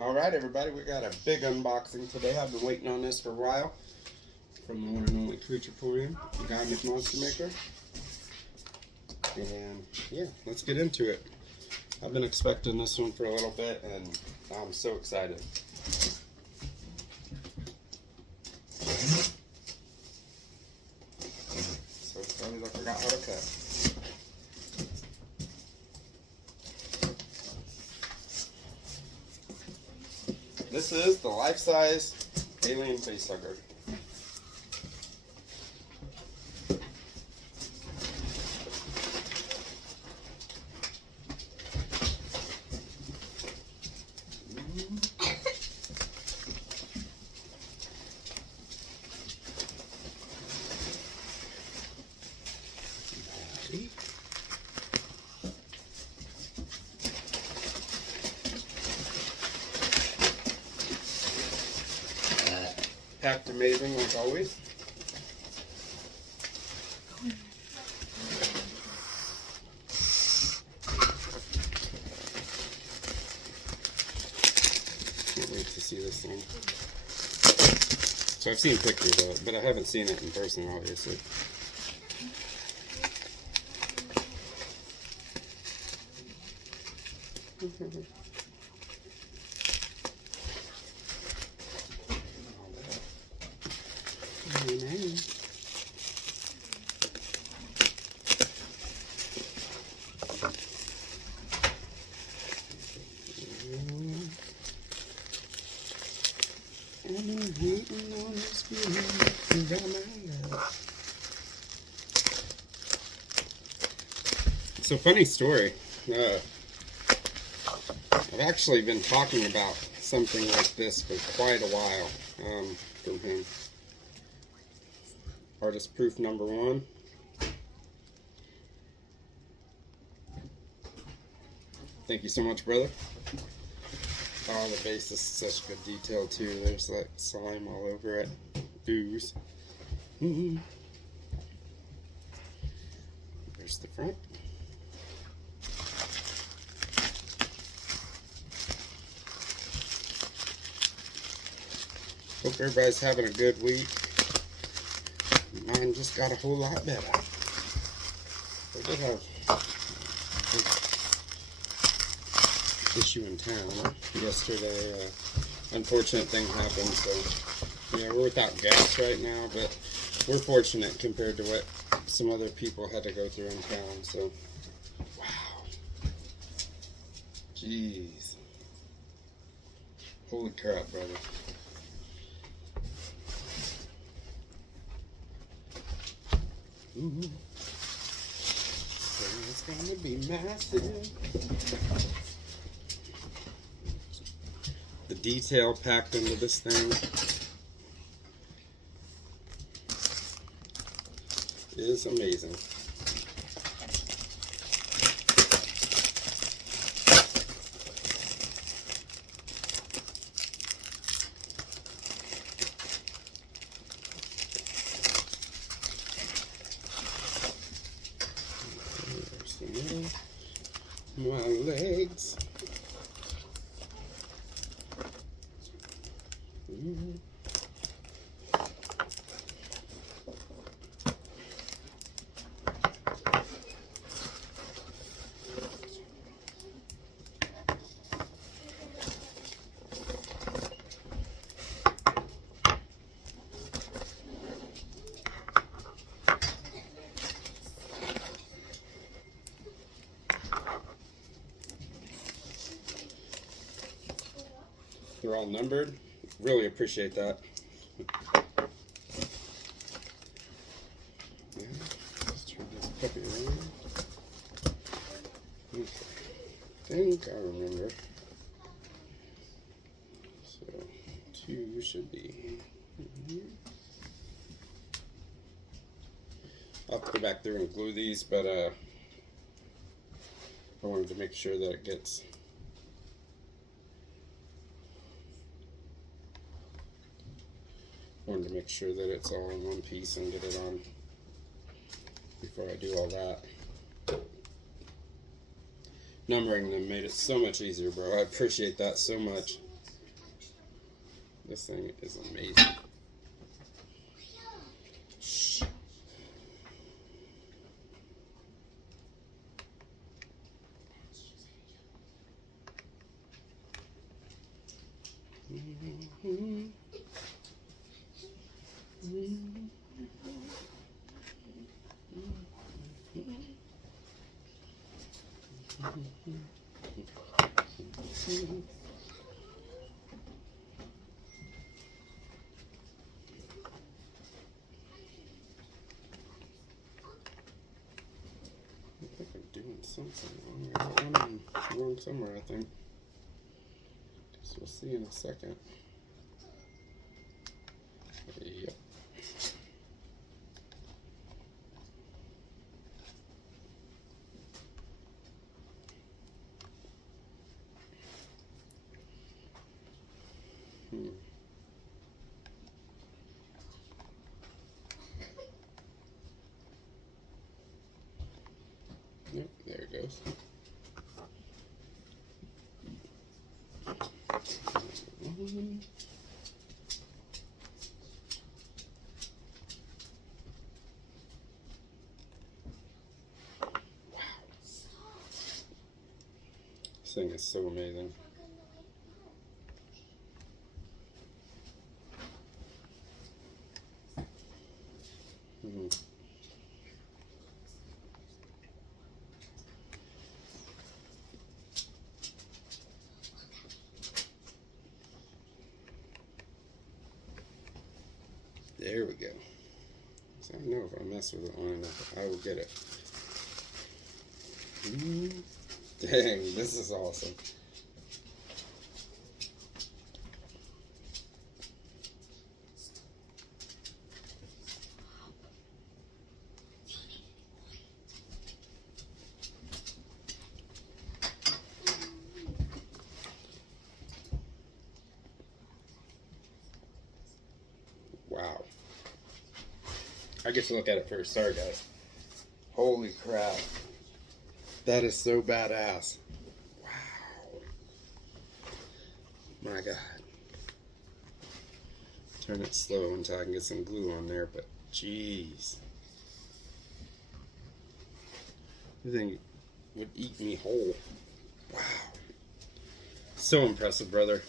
Alright everybody, we got a big unboxing today. I've been waiting on this for a while. From the one and only Creature Emporium, the guy with Monster Maker. And yeah, let's get into it. I've been expecting this one for a little bit and I'm so excited. So excited I forgot how to cut. This is the Life-Sized Alien Facehugger. Packed amazing like always. Can't wait to see this thing. So I've seen pictures of it, but I haven't seen it in person, obviously. So funny story. I've actually been talking about something like this for quite a while from him. Artist proof number 1. Thank you so much, brother. Oh, the base is such good detail too. There's like slime all over it. Ooze. There's the front. Hope everybody's having a good week. Mine just got a whole lot better. I did have a big issue in town yesterday. Unfortunate thing happened, so yeah, we're without gas right now, but we're fortunate compared to what some other people had to go through in town. So, wow, jeez, holy crap, brother. So it's gonna be massive. The detail packed into this thing is amazing. My legs. They're all numbered. Really appreciate that. Yeah, let's turn this puppy around. Okay. I think I remember. So 2 should be here. I'll have to go back there and glue these, but I wanted to make sure that it gets wanted to make sure that it's all in one piece and get it on before I do all that. Numbering them made it so much easier, bro. I appreciate that so much. This thing is amazing. Doing something wrong. I got one wrong somewhere, I think. So we'll see in a second. Yep. Yep, there it goes. Wow. This thing is so amazing. There we go. So I don't know if I mess with it long enough, I will get it. Dang, this is awesome. Wow. I get to look at it first. Sorry, guys. Holy crap. That is so badass. Wow. My God. Turn it slow until I can get some glue on there, but jeez. This thing would eat me whole. Wow. So impressive, brother.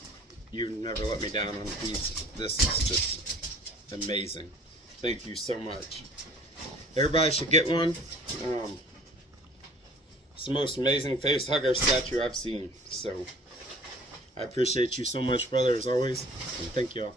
You've never let me down on a piece. This is just amazing. Thank you so much. Everybody should get one. It's the most amazing face hugger statue I've seen. So I appreciate you so much, brother, as always. And thank you all.